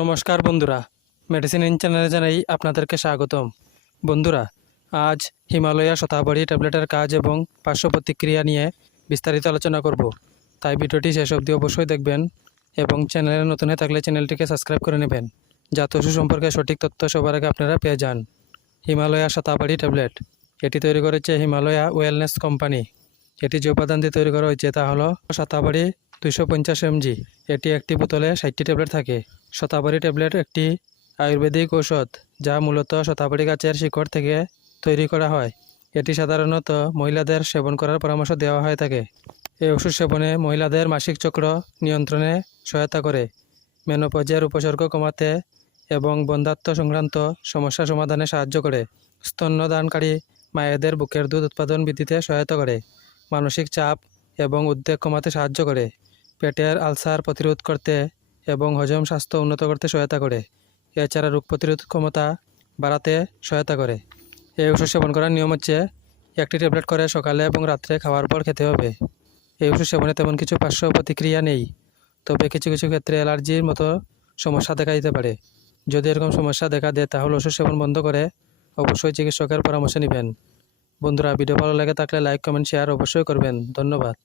নমস্কার বন্ধুরা। Medicine in চ্যানেলে জানাই আপনাদেরকে স্বাগতম। বন্ধুরা, আজ হিমালয়া শতাবরী ট্যাবলেটের কাজ এবং পার্শ্ব প্রতিক্রিয়া নিয়ে বিস্তারিত আলোচনা করব। তাই ভিডিওটি শেষ অবধি অবশ্যই দেখবেন এবং চ্যানেলে নতুন হয়ে থাকলে চ্যানেলটিকে সাবস্ক্রাইব করে নেবেন। যাতে ওষুধ সম্পর্কে সঠিক তথ্য সবার আগে আপনারা পেয়ে যান। হিমালয়া শতাবরী ট্যাবলেট, এটি তৈরি করেছে হিমালয়া ওয়েলনেস কোম্পানি। এটি যে উপাদান দিয়ে তৈরি করা হয়েছে তা হলো শতাবরী দুইশো পঞ্চাশ এমজি। এটি একটি বোতলে ষাটটি ট্যাবলেট থাকে। শতাবরী ট্যাবলেট একটি আয়ুর্বেদিক ঔষধ, যা মূলত শতাবরী গাছের শিকড় থেকে তৈরি করা হয়। এটি সাধারণত মহিলাদের সেবন করার পরামর্শ দেওয়া হয়ে থাকে। এই ওষুধ সেবনে মহিলাদের মাসিক চক্র নিয়ন্ত্রণে সহায়তা করে। মেনোপজের উপসর্গ কমাতে এবং বন্ধাত্ম সংক্রান্ত সমস্যা সমাধানে সাহায্য করে। স্তন্যদানকারী মায়েদের বুকের দুধ উৎপাদন বৃদ্ধিতে সহায়তা করে। মানসিক চাপ এবং উদ্বেগ কমাতে সাহায্য করে। পেটের আলসার প্রতিরোধ করতে এবং হজম স্বাস্থ্য উন্নত করতে সহায়তা করে। এছাড়া রোগ প্রতিরোধ ক্ষমতা বাড়াতে সহায়তা করে। এই ওষুধ সেবন করার নিয়ম হচ্ছে, একটি ট্যাবলেট করে সকালে এবং রাত্রে খাওয়ার পর খেতে হবে। এই ওষুধ সেবনে তেমন কিছু পার্শ্ব প্রতিক্রিয়া নেই, তবে কিছু কিছু ক্ষেত্রে অ্যালার্জির মতো সমস্যা দেখা দিতে পারে। যদি এরকম সমস্যা দেখা দেয়, তাহলে ওষুধ সেবন বন্ধ করে অবশ্যই চিকিৎসকের পরামর্শ নেবেন। বন্ধুরা, ভিডিও ভালো লাগে থাকলে লাইক, কমেন্ট, শেয়ার অবশ্যই করবেন। ধন্যবাদ।